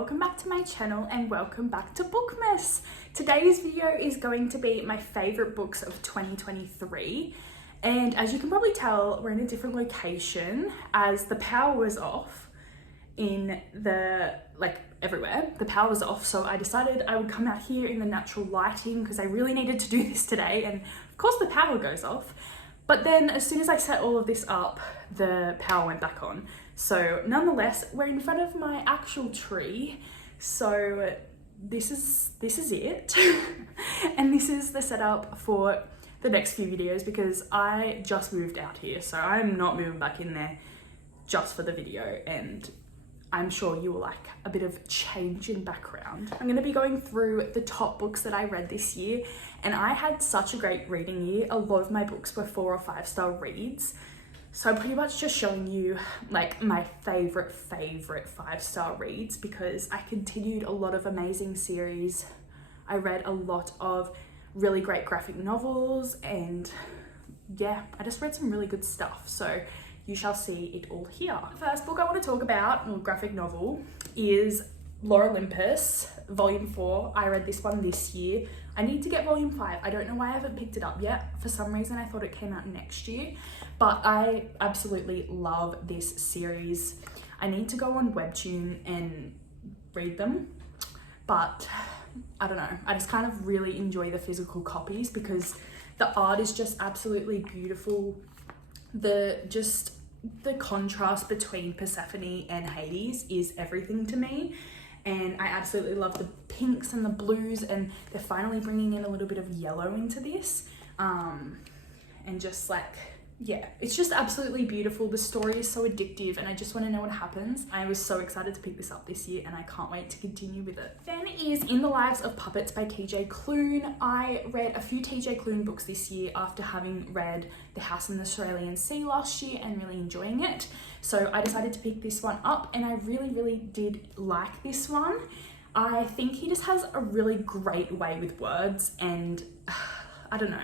welcome back to my channel and welcome back to Bookmas. Today's video is going to be my favourite books of 2023, and as you can probably tell, we're in a different location as the power was off in everywhere. The power was off, so I decided I would come out here in the natural lighting because I really needed to do this today, and of course the power goes off. But then as soon as I set all of this up, the power went back on. So nonetheless, we're in front of my actual tree. So this is it. And this is the setup for the next few videos because I just moved out here. So I'm not moving back in there just for the video, and I'm sure you will like a bit of change in background. I'm gonna be going through the top books that I read this year, and I had such a great reading year. A lot of my books were 4 or 5 star reads. So I'm pretty much just showing you like my favorite 5-star reads because I continued a lot of amazing series. I read a lot of really great graphic novels, and yeah, I just read some really good stuff. So you shall see it all here. The first book I want to talk about, or graphic novel, is Olympus, Volume 4. I read this one this year. I need to get Volume 5. I don't know why I haven't picked it up yet. For some reason, I thought it came out next year, but I absolutely love this series. I need to go on Webtoon and read them, but I don't know. I just kind of really enjoy the physical copies because the art is just absolutely beautiful. The contrast between Persephone and Hades is everything to me, and I absolutely love the pinks and the blues, and they're finally bringing in a little bit of yellow into this, and just like, yeah, it's just absolutely beautiful. The story is so addictive and I just want to know what happens. I was so excited to pick this up this year and I can't wait to continue with it. Then is In the Lives of Puppets by TJ Klune. I read a few TJ Klune books this year after having read The House in the Cerulean Sea last year and really enjoying it. So I decided to pick this one up, and I really did like this one. I think he just has a really great way with words, and I don't know,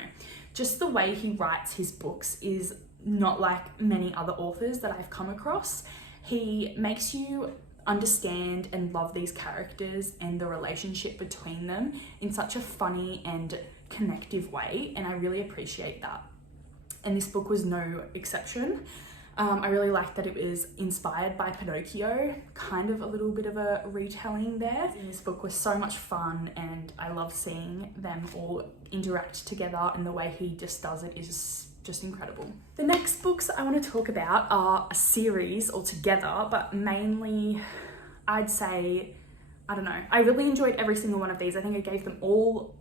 just the way he writes his books is not like many other authors that I've come across. He makes you understand and love these characters and the relationship between them in such a funny and connective way, and I really appreciate that. And this book was no exception. I really liked that it was inspired by Pinocchio, kind of a little bit of a retelling there. And this book was so much fun, and I love seeing them all interact together, and the way he just does it is just incredible. The next books I want to talk about are a series altogether, but mainly I'd say, I don't know, I really enjoyed every single one of these. I think I gave them all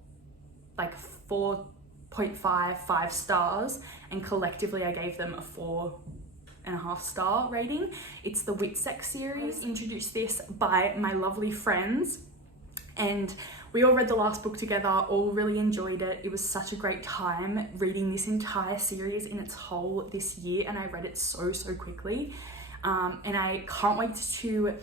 like 4.5 stars, and collectively I gave them a 4.5 star rating. It's the Witx Series. Introduced this by my lovely friends, and we all read the last book together, all really enjoyed it. It was such a great time reading this entire series in its whole this year, and I read it so quickly. And I can't wait to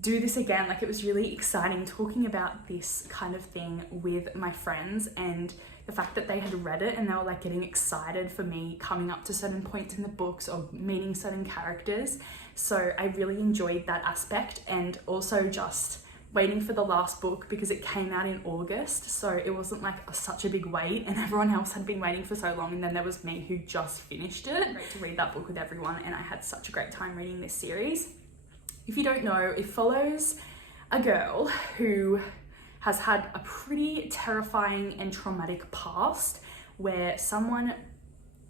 do this again. Like, it was really exciting talking about this kind of thing with my friends, and the fact that they had read it and they were like getting excited for me coming up to certain points in the books or meeting certain characters. So I really enjoyed that aspect, and also just waiting for the last book because it came out in August, so it wasn't like such a big wait, and everyone else had been waiting for so long, and then there was me who just finished it. Great to read that book with everyone, and I had such a great time reading this series. If you don't know, it follows a girl who has had a pretty terrifying and traumatic past where someone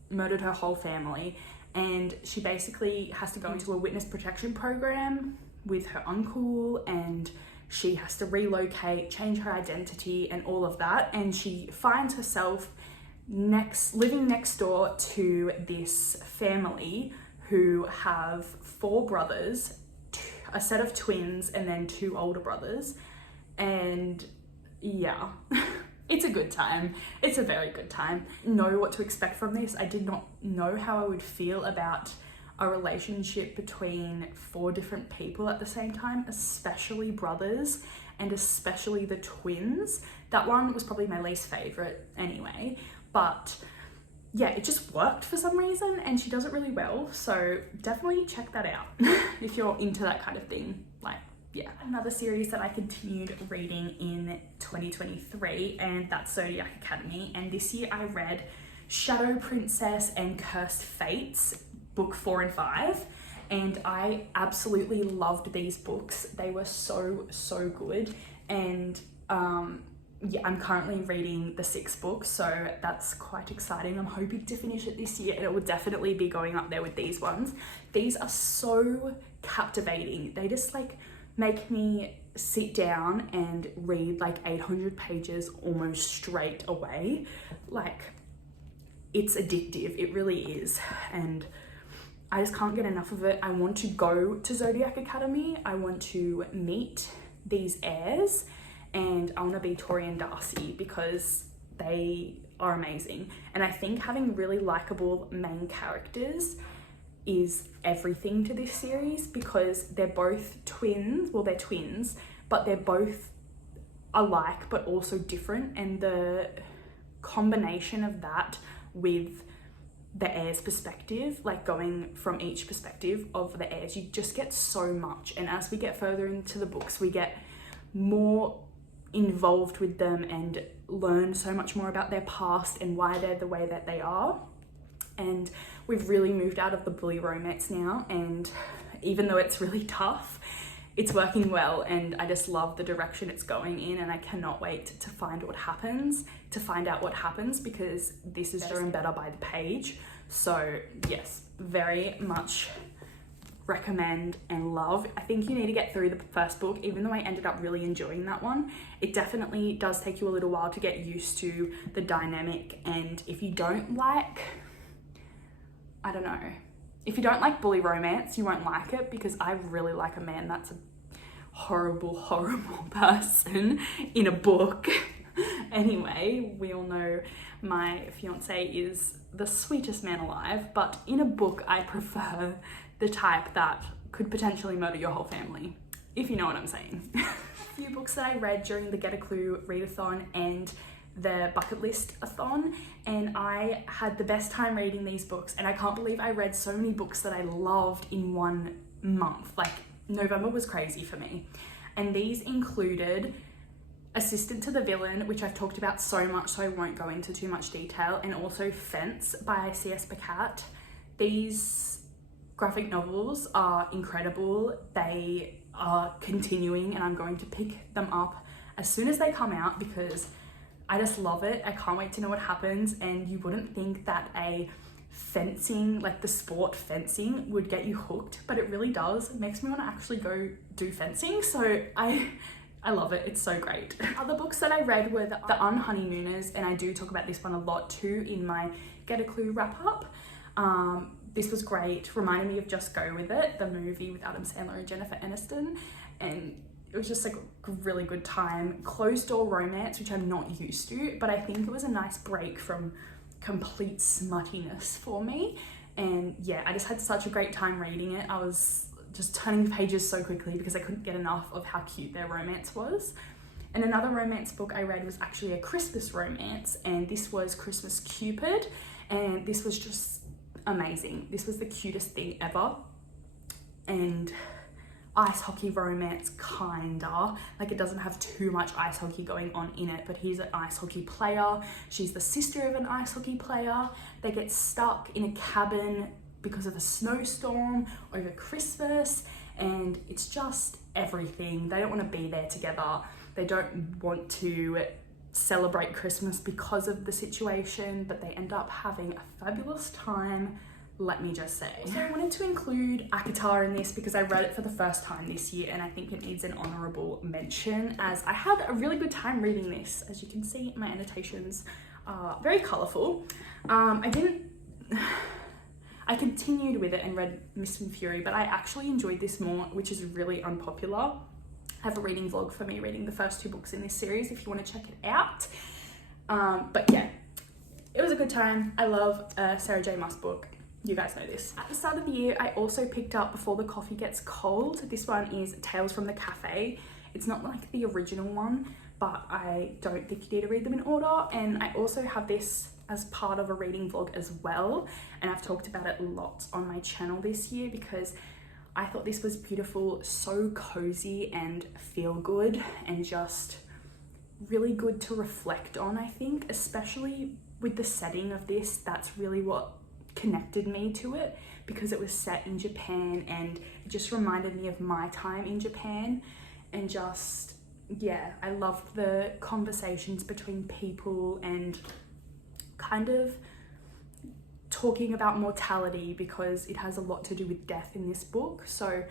murdered her whole family, and she basically has to go into a witness protection program with her uncle, and she has to relocate, change her identity and all of that, and she finds herself living next door to this family who have 4 brothers, a set of twins, and then 2 older brothers. And yeah, it's a good time. It's a very good time. Know what to expect from this. I did not know how I would feel about a relationship between 4 different people at the same time, especially brothers, and especially the twins. That one was probably my least favorite anyway, but yeah, it just worked for some reason, and she does it really well. So definitely check that out if you're into that kind of thing. Like, yeah. Another series that I continued reading in 2023, and that's Zodiac Academy. And this year I read Shadow Princess and Cursed Fates, book 4 and 5. And I absolutely loved these books. They were so good. And yeah, I'm currently reading the 6th book, so that's quite exciting. I'm hoping to finish it this year, and it will definitely be going up there with these ones. These are so captivating. They just like make me sit down and read like 800 pages almost straight away. Like, it's addictive, it really is. And I just can't get enough of it. I want to go to Zodiac Academy. I want to meet these heirs, and I want to be Tori and Darcy because they are amazing. And I think having really likable main characters is everything to this series, because they're both twins. Well, they're twins, but they're both alike but also different, and the combination of that with the heirs' perspective, like going from each perspective of the heirs, you just get so much. And as we get further into the books, we get more involved with them and learn so much more about their past and why they're the way that they are. And we've really moved out of the bully romance now, and even though it's really tough, it's working well, and I just love the direction it's going in, and I cannot wait to find out what happens, because this is doing better by the page. So yes, very much recommend and love. I think you need to get through the first book, even though I ended up really enjoying that one. It definitely does take you a little while to get used to the dynamic, and if you don't like, I don't know, if you don't like bully romance, you won't like it, because I really like a man that's a horrible person in a book. Anyway, we all know my fiance is the sweetest man alive, but in a book I prefer the type that could potentially murder your whole family, if you know what I'm saying. A few books that I read during the Get a Clue readathon and the bucket list-a-thon, and I had the best time reading these books, and I can't believe I read so many books that I loved in 1 month. Like, November was crazy for me. And these included Assistant to the Villain, which I've talked about so much, so I won't go into too much detail, and also F.R.I.E.N.D.S by C.S. Pacat. These graphic novels are incredible. They are continuing, and I'm going to pick them up as soon as they come out, because I just love it. I can't wait to know what happens. And you wouldn't think that a fencing, like the sport fencing, would get you hooked, but it really does. It makes me want to actually go do fencing. So I love it. It's so great. Other books that I read were the Unhoneymooners, and I do talk about this one a lot too in my Get a Clue wrap up. This was great. Reminded me of Just Go With It, the movie with Adam Sandler and Jennifer Aniston, and it was just like a really good time. Closed door romance, which I'm not used to, but I think it was a nice break from complete smuttiness for me. And yeah, I just had such a great time reading it. I was just turning the pages so quickly because I couldn't get enough of how cute their romance was. And another romance book I read was actually a Christmas romance, and this was Christmas Cupid, and this was just amazing. This was the cutest thing ever. And ice hockey romance, kinda. Like, it doesn't have too much ice hockey going on in it, but he's an ice hockey player. She's the sister of an ice hockey player. They get stuck in a cabin because of a snowstorm over Christmas, and it's just everything. They don't want to be there together. They don't want to celebrate Christmas because of the situation, but they end up having a fabulous time, let me just say. So I wanted to include ACOTAR in this because I read it for the first time this year, and I think it needs an honourable mention, as I had a really good time reading this. As you can see, my annotations are very colourful. I continued with it and read Mist and Fury, but I actually enjoyed this more, which is really unpopular. I have a reading vlog for me reading the first 2 books in this series if you want to check it out. But yeah, it was a good time. I love Sarah J. Maas book. You guys know this. At the start of the year, I also picked up Before the Coffee Gets Cold. This one is Tales from the Cafe. It's not like the original one, but I don't think you need to read them in order. And I also have this as part of a reading vlog as well. And I've talked about it lots on my channel this year because I thought this was beautiful, so cozy and feel good, and just really good to reflect on, I think, especially with the setting of this. That's really what connected me to it, because it was set in Japan and it just reminded me of my time in Japan. And just, yeah, I loved the conversations between people and kind of talking about mortality, because it has a lot to do with death in this book. So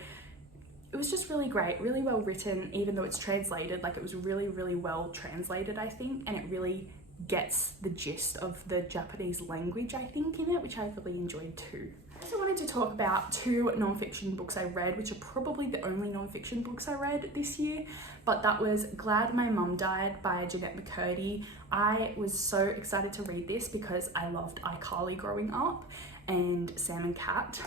it was just really great, really well written, even though it's translated. Like, it was really, really well translated, I think, and it really gets the gist of the Japanese language, I think, in it, which I really enjoyed too. I also wanted to talk about 2 non-fiction books I read, which are probably the only non-fiction books I read this year, but that was Glad My Mum Died by Jeanette McCurdy. I was so excited to read this because I loved iCarly growing up and Sam and Cat.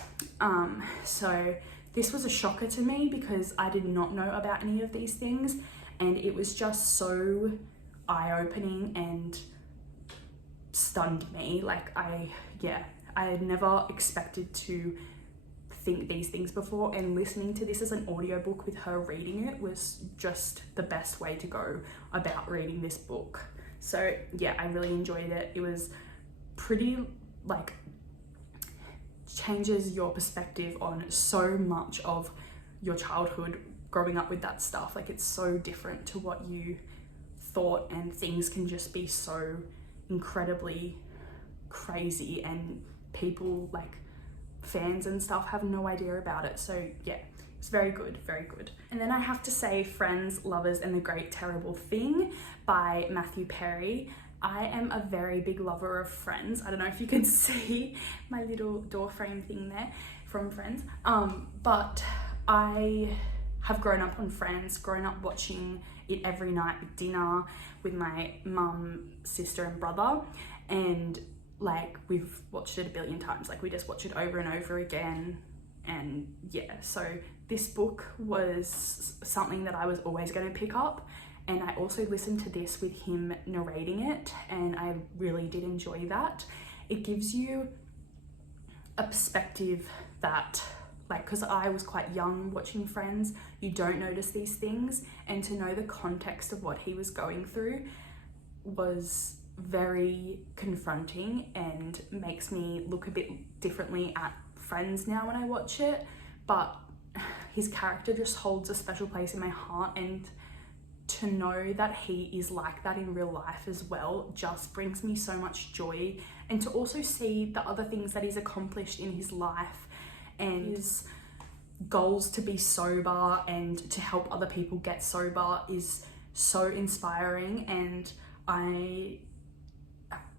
So this was a shocker to me because I did not know about any of these things, and it was just so eye-opening and stunned me. Like, I had never expected to think these things before, and listening to this as an audiobook with her reading it was just the best way to go about reading this book. So yeah, I really enjoyed it. It was pretty, like, changes your perspective on so much of your childhood growing up with that stuff. Like, it's so different to what you thought, and things can just be so incredibly crazy, and people, like fans and stuff, have no idea about it. So yeah, it's very good, very good. And then I have to say Friends, Lovers and the Great Terrible Thing by Matthew Perry. I am a very big lover of Friends. I don't know if you can see my little door frame thing there from Friends, but I have grown up on Friends, grown up watching it every night with dinner with my mum, sister and brother, and like, we've watched it a billion times. Like, we just watch it over and over again. And yeah, so this book was something that I was always going to pick up, and I also listened to this with him narrating it, and I really did enjoy that. It gives you a perspective that, like, because I was quite young watching Friends, you don't notice these things, and to know the context of what he was going through was very confronting and makes me look a bit differently at Friends now when I watch it. But his character just holds a special place in my heart, and to know that he is like that in real life as well just brings me so much joy. And to also see the other things that he's accomplished in his life and his goals to be sober and to help other people get sober is so inspiring. And I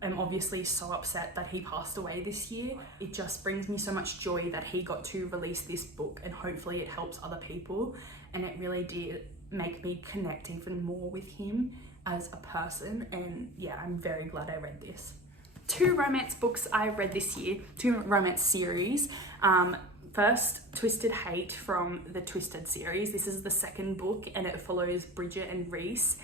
am obviously so upset that he passed away this year. It just brings me so much joy that he got to release this book, and hopefully it helps other people. And it really did make me connect even more with him as a person. And yeah, I'm very glad I read this. 2 romance books I read this year, 2 romance series. First, Twisted Hate from the Twisted series. This is the 2nd book, and it follows Bridget and Reese,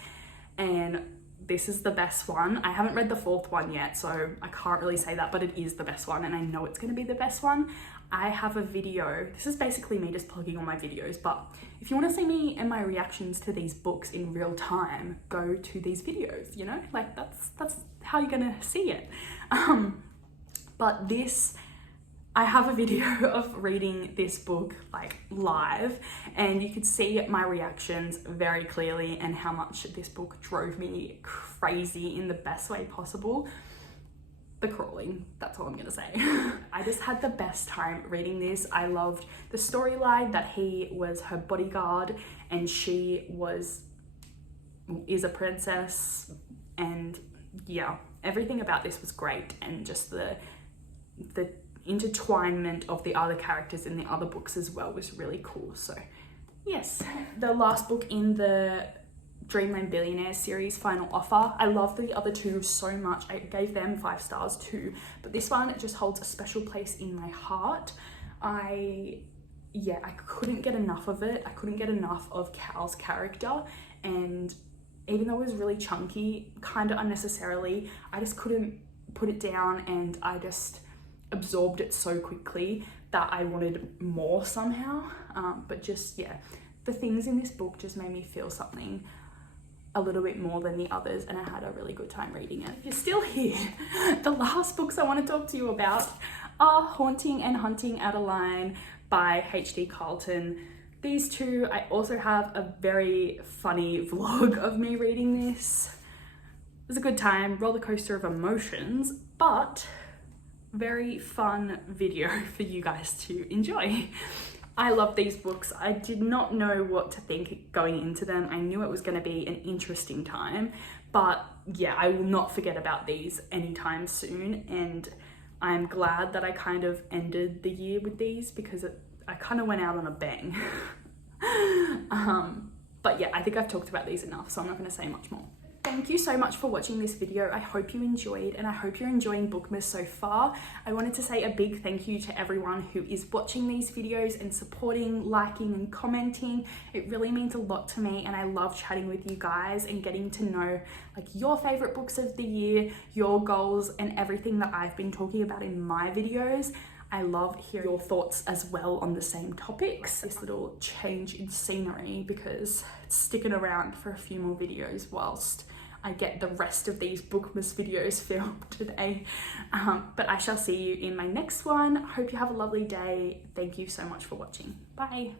and this is the best one. I haven't read the 4th one yet, so I can't really say that, but it is the best one, and I know it's going to be the best one. I have a video. This is basically me just plugging all my videos, but if you want to see me and my reactions to these books in real time, go to these videos, you know? Like, that's how you're going to see it. But this, I have a video of reading this book like live, and you could see my reactions very clearly and how much this book drove me crazy in the best way possible. The crawling, that's all I'm gonna say. I just had the best time reading this. I loved the storyline that he was her bodyguard and she is a princess, and yeah, everything about this was great, and just the intertwinement of the other characters in the other books as well was really cool. So yes, the last book in the Dreamland Billionaires series, Final Offer. I love the other 2 so much. I gave them 5 stars too, but this one, it just holds a special place in my heart. I couldn't get enough of it. I couldn't get enough of Cal's character, and even though it was really chunky, kind of unnecessarily, I just couldn't put it down, and I just absorbed it so quickly. that I wanted more somehow. But just, yeah, the things in this book just made me feel something a little bit more than the others, and I had a really good time reading it. If you're still here, the last books I want to talk to you about are Haunting and Hunting Adeline by H.D. Carlton. These two, I also have a very funny vlog of me reading this. It was a good time, roller coaster of emotions, but very fun video for you guys to enjoy. I love these books. I did not know what to think going into them. I knew it was going to be an interesting time, but yeah, I will not forget about these anytime soon, and I'm glad that I kind of ended the year with these because I kind of went out on a bang. But yeah, I think I've talked about these enough, so I'm not going to say much more. Thank you so much for watching this video. I hope you enjoyed, and I hope you're enjoying Bookmas so far. I wanted to say a big thank you to everyone who is watching these videos and supporting, liking and commenting. It really means a lot to me, and I love chatting with you guys and getting to know like your favorite books of the year, your goals, and everything that I've been talking about in my videos. I love hearing your thoughts as well on the same topics. This little change in scenery because it's sticking around for a few more videos whilst I get the rest of these Bookmas videos filmed today. But I shall see you in my next one. Hope you have a lovely day. Thank you so much for watching. Bye.